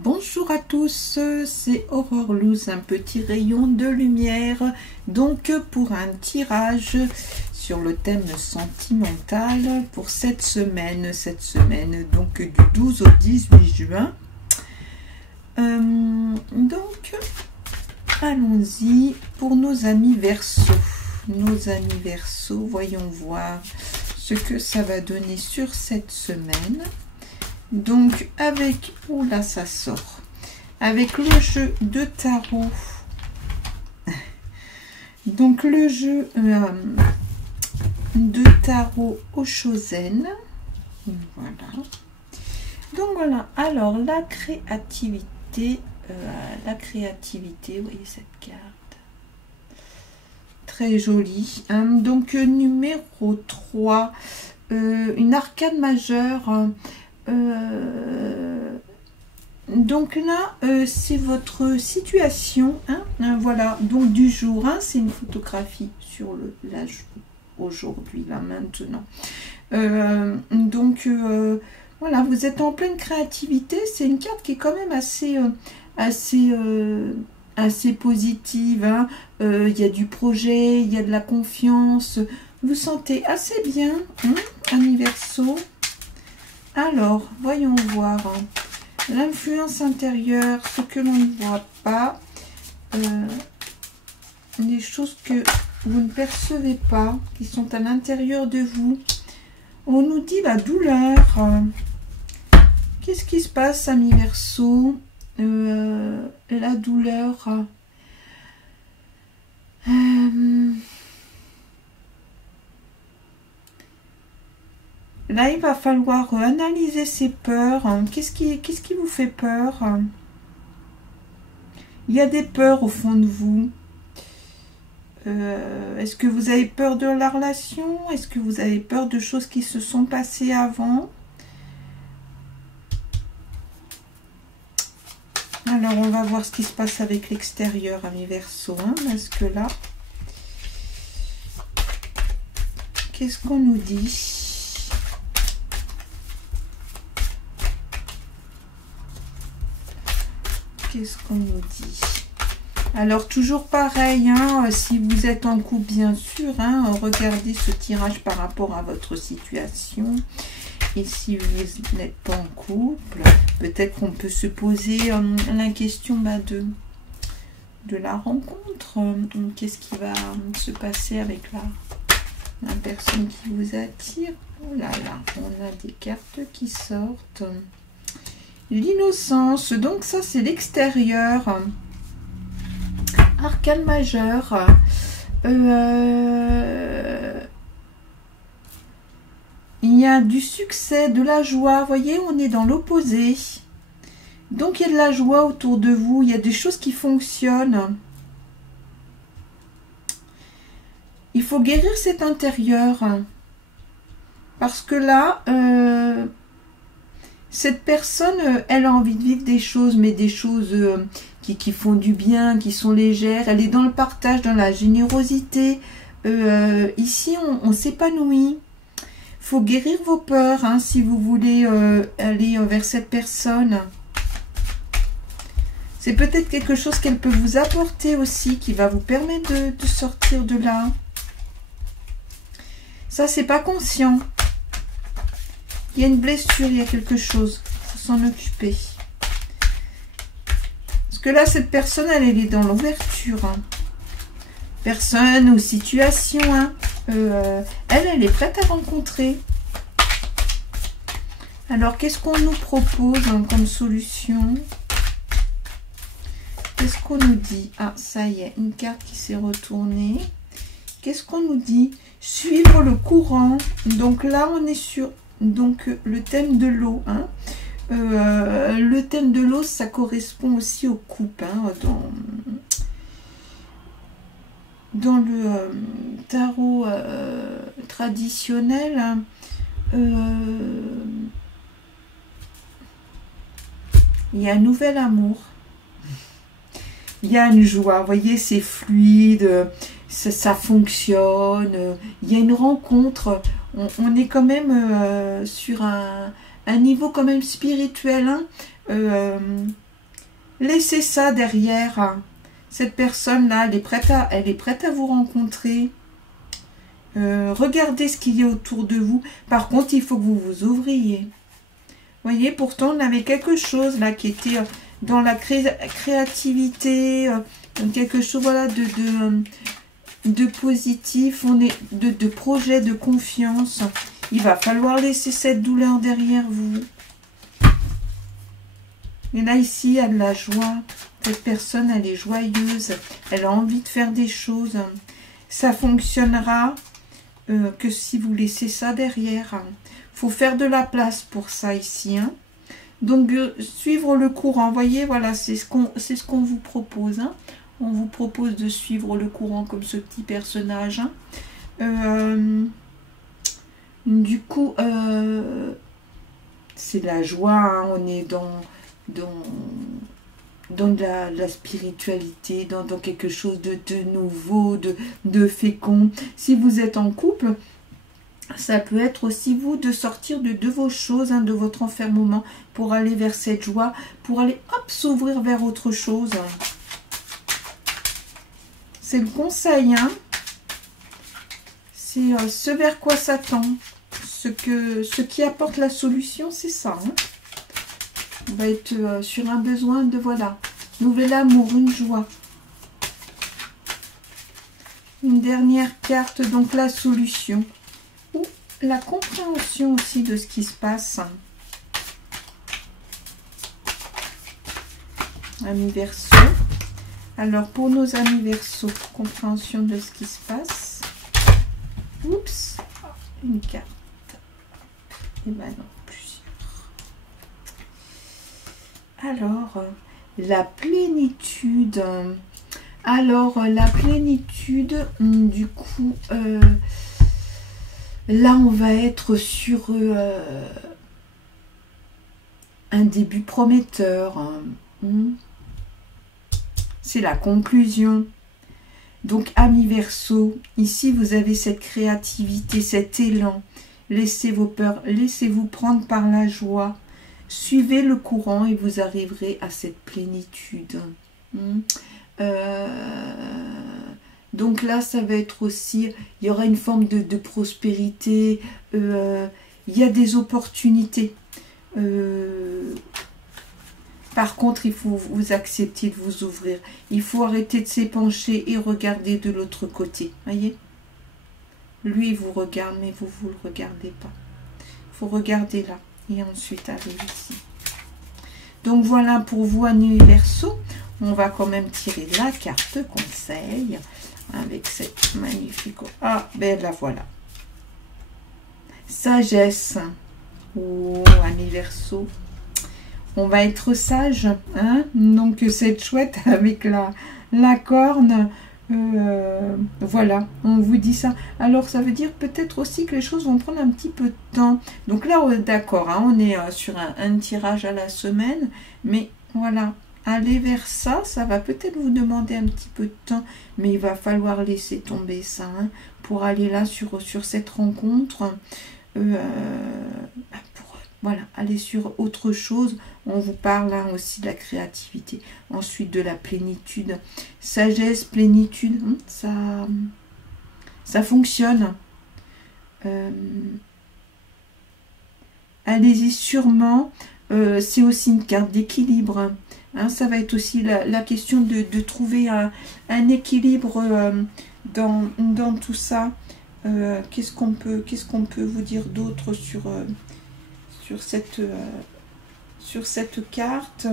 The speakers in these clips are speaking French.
Bonjour à tous, c'est Aurore Luz, un petit rayon de lumière, donc pour un tirage sur le thème sentimental pour cette semaine donc du 12 au 18 juin. Donc allons-y pour nos amis Verseaux. Voyons voir ce que ça va donner sur cette semaine. Donc avec, oula ça sort, avec le jeu de tarot, donc le jeu de tarot au Chosen, voilà. Donc voilà, alors la créativité, vous voyez cette carte, très jolie, hein. Donc numéro 3, une arcane majeure. Donc là c'est votre situation, hein, voilà, donc du jour, hein, c'est une photographie sur l'âge aujourd'hui, là maintenant, donc voilà, vous êtes en pleine créativité. C'est une carte qui est quand même assez positive, hein. Il y a du projet, il y a de la confiance, vous sentez assez bien, hein, amis Verseaux. Alors, voyons voir l'influence intérieure, ce que l'on ne voit pas, des choses que vous ne percevez pas, qui sont à l'intérieur de vous. On nous dit la douleur. Qu'est-ce qui se passe, amis Verseaux? La douleur. Là, il va falloir analyser ses peurs. Qu'est-ce qui vous fait peur? Il y a des peurs au fond de vous. Est-ce que vous avez peur de la relation? Est-ce que vous avez peur de choses qui se sont passées avant? Alors, on va voir ce qui se passe avec l'extérieur, amis Verseaux, hein, parce que là, qu'est-ce qu'on nous dit? Qu'est-ce qu'on nous dit? Alors, toujours pareil, hein, si vous êtes en couple, bien sûr, hein, regardez ce tirage par rapport à votre situation. Et si vous n'êtes pas en couple, peut-être qu'on peut se poser la question de la rencontre. Qu'est-ce qui va se passer avec la personne qui vous attire? Oh là là, on a des cartes qui sortent. L'innocence, donc ça c'est l'extérieur. Arcane majeur. Il y a du succès, de la joie. Vous voyez, on est dans l'opposé. Donc il y a de la joie autour de vous. Il y a des choses qui fonctionnent. Il faut guérir cet intérieur. Parce que là... cette personne, elle a envie de vivre des choses, mais des choses qui font du bien, qui sont légères. Elle est dans le partage, dans la générosité. Ici, on s'épanouit. Il faut guérir vos peurs, hein, si vous voulez aller vers cette personne. C'est peut-être quelque chose qu'elle peut vous apporter aussi, qui va vous permettre de sortir de là. Ça, c'est pas conscient. Il y a une blessure, il y a quelque chose. Il faut s'en occuper. Parce que là, cette personne, elle est dans l'ouverture. Hein. Personne ou situation. Hein. Elle est prête à rencontrer. Alors, qu'est-ce qu'on nous propose hein, comme solution? Qu'est-ce qu'on nous dit? Ah, ça y est, une carte qui s'est retournée. Qu'est-ce qu'on nous dit? Suivre le courant. Donc là, on est sur... Donc le thème de l'eau, hein. Le thème de l'eau, ça correspond aussi aux coupes, hein, dans le tarot traditionnel, hein, il y a un nouvel amour, il y a une joie, vous voyez, c'est fluide, ça fonctionne, il y a une rencontre. On est quand même sur un niveau quand même spirituel, hein. Laissez ça derrière. Cette personne-là, elle est prête à vous rencontrer. Regardez ce qu'il y a autour de vous. Par contre, il faut que vous vous ouvriez. Voyez, pourtant, on avait quelque chose là qui était dans la créativité, quelque chose voilà, de positif, on est de projet, de confiance. Il va falloir laisser cette douleur derrière vous. Et là, ici, il y a de la joie. Cette personne, elle est joyeuse. Elle a envie de faire des choses. Ça fonctionnera que si vous laissez ça derrière. Il faut faire de la place pour ça ici. Hein. Donc, suivre le courant. Vous voyez, voilà, c'est ce qu'on vous propose. Hein. On vous propose de suivre le courant comme ce petit personnage. Hein. Du coup, c'est la joie. Hein. On est dans la spiritualité, dans quelque chose de nouveau, de fécond. Si vous êtes en couple, ça peut être aussi vous de sortir de vos choses, hein, de votre enfermement, pour aller vers cette joie, pour aller, hop, s'ouvrir vers autre chose. C'est le conseil, hein. C'est ce vers quoi ça tend. Ce qui apporte la solution, c'est ça. Hein. On va être sur un besoin de, voilà, nouvel amour, une joie. Une dernière carte, donc la solution. Ou la compréhension aussi de ce qui se passe. Amis Verseau. Alors, pour nos amis Verseau, compréhension de ce qui se passe. Oups, une carte. Et ben non, plusieurs. Alors, la plénitude. Alors, la plénitude, du coup, là, on va être sur un début prometteur. C'est la conclusion. Donc, amis Verseau, ici, vous avez cette créativité, cet élan. Laissez vos peurs, laissez-vous prendre par la joie. Suivez le courant et vous arriverez à cette plénitude. Donc là, ça va être aussi, il y aura une forme de prospérité, il y a des opportunités. Par contre, il faut vous accepter de vous ouvrir. Il faut arrêter de s'épancher et regarder de l'autre côté. Voyez? Lui, il vous regarde, mais vous ne le regardez pas. Il faut regarder là. Et ensuite, aller ici. Donc, voilà pour vous, amis Verseau. On va quand même tirer la carte conseil. Avec cette magnifique... Ah, ben la voilà. Sagesse. Oh, amis Verseau. On va être sage, hein? Donc cette chouette avec la corne, voilà, on vous dit ça. Alors ça veut dire peut-être aussi que les choses vont prendre un petit peu de temps. Donc là, d'accord, hein, on est sur un tirage à la semaine, mais voilà, aller vers ça, ça va peut-être vous demander un petit peu de temps, mais il va falloir laisser tomber ça, hein, pour aller là sur cette rencontre, voilà, aller sur autre chose. On vous parle hein, aussi de la créativité. Ensuite, de la plénitude. Sagesse, plénitude, ça fonctionne. Allez-y sûrement. C'est aussi une carte d'équilibre. Hein, ça va être aussi la question de trouver un équilibre dans tout ça. Qu'est-ce qu'on peut vous dire d'autre sur cette carte,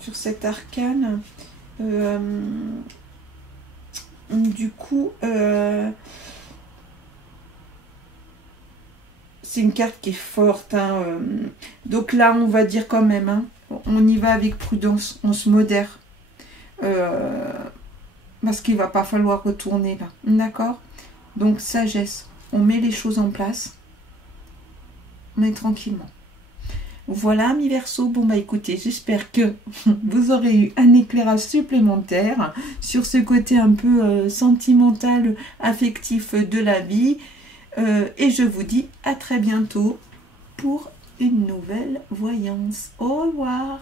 sur cet arcane? Du coup, c'est une carte qui est forte. Hein, donc là, on va dire quand même, hein, on y va avec prudence, on se modère. Parce qu'il ne va pas falloir retourner là. D'accord? Donc, sagesse. On met les choses en place. Mais tranquillement. Voilà, amis Verseau. Bon, bah écoutez, j'espère que vous aurez eu un éclairage supplémentaire sur ce côté un peu sentimental, affectif de la vie. Et je vous dis à très bientôt pour une nouvelle voyance. Au revoir.